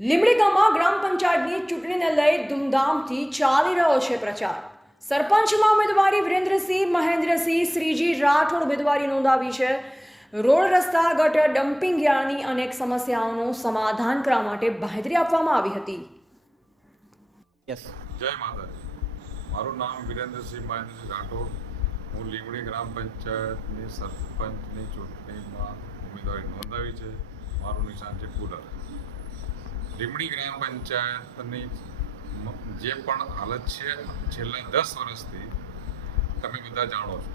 લીમડી ગામમાં ગ્રામ પંચાયતની ચૂંટણીને લઈ ધૂમધામથી ચાલી રહ્યો છે પ્રચાર. સરપંચમાં ઉમેદવારી વિરેન્દ્રસિંહ મહેન્દ્રસિંહ શ્રીજી રાઠોડ ઉમેદવારી નોંધાવી છે. રોડ રસ્તા ગટર ડમ્પિંગ યાર્ડની અનેક સમસ્યાઓનું સમાધાન કરવા માટે બાહેધરી આપવામાં આવી હતી. યસ જય માતાજી. મારું નામ વિરેન્દ્રસિંહ મહેન્દ્રસિંહ રાઠોડ. હું લીમડી ગ્રામ પંચાયતની સરપંચની ચૂંટણીમાં ઉમેદવારી નોંધાવી છે. મારું નિશાન છે કુલર. લીમડી ગ્રામ પંચાયતની જે પણ હાલત છે છેલ્લા દસ વર્ષથી, તમે બધા જાણો છો.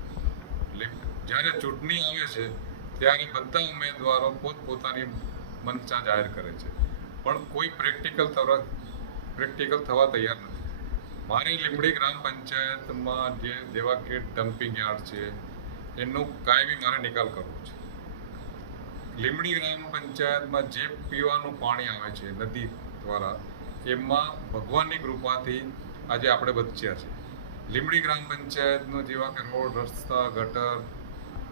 જ્યારે ચૂંટણી આવે છે, ત્યારે બધા ઉમેદવારો પોતપોતાની મનચા જાહેર કરે છે. પણ કોઈ પ્રેક્ટિકલ તરફ પ્રેક્ટિકલ થવા તૈયાર નથી. મારી લીમડી ગ્રામ પંચાયતમાં જે જેવા કે ડમ્પિંગ યાર્ડ છે, એનો કાયમી મારે નિકાલ કરવો છે. લીમડી ગ્રામ પંચાયતમાં જે પીવાનું પાણી આવે છે નદી દ્વારા, એમાં ભગવાનની કૃપાથી આજે આપણે બચ્યા છે. લીમડી ગ્રામ પંચાયતનો જેવા કે રોડ રસ્તા, ગટર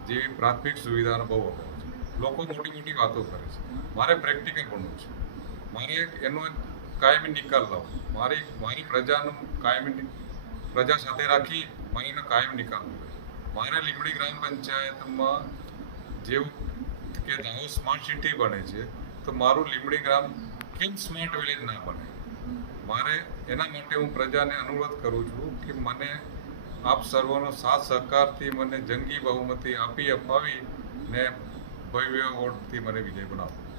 જેવી પ્રાથમિક સુવિધાનો બહુ અભાવ છે. લોકો મોટી મોટી વાતો કરે છે. મારે પ્રેક્ટિકલ ભણવું છે. મારે એનો કાયમી નિકાલ લાવો મારી મારી પ્રજાનું કાયમી પ્રજા સાથે રાખી મારે એનો કાયમ નિકાલ મારે લીમડી ગ્રામ પંચાયતમાં જેવું કે દાહોદ સ્માર્ટ સિટી બને છે, તો મારું લીમડી ગ્રામ કેમ સ્માર્ટ વિલેજ ના બને? મારે એના માટે હું પ્રજાને અનુરોધ કરું છું કે મને આપ સર્વનો સાથ સહકારથી મને જંગી બહુમતી આપી અપાવી ને ભવ્ય વોટથી મને વિજય બનાવો.